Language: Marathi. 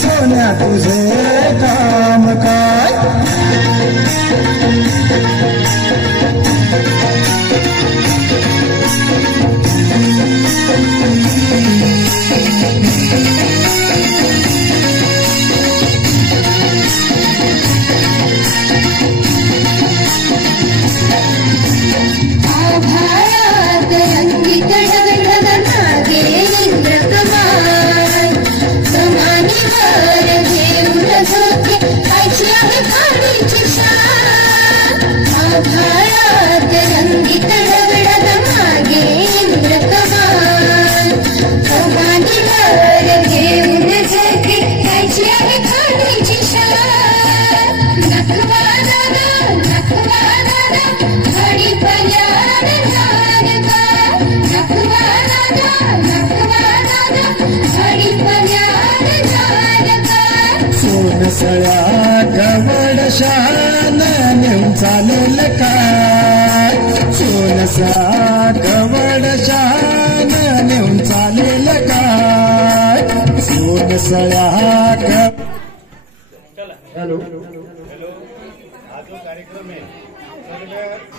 सोन्या तुझे काम काय सळ्या गवडशान नेऊन चालेल काय सोनसा गवडशान नेऊन चालेल काय सोनसळ्या हेलो हेलो आज जो कार्यक्रम है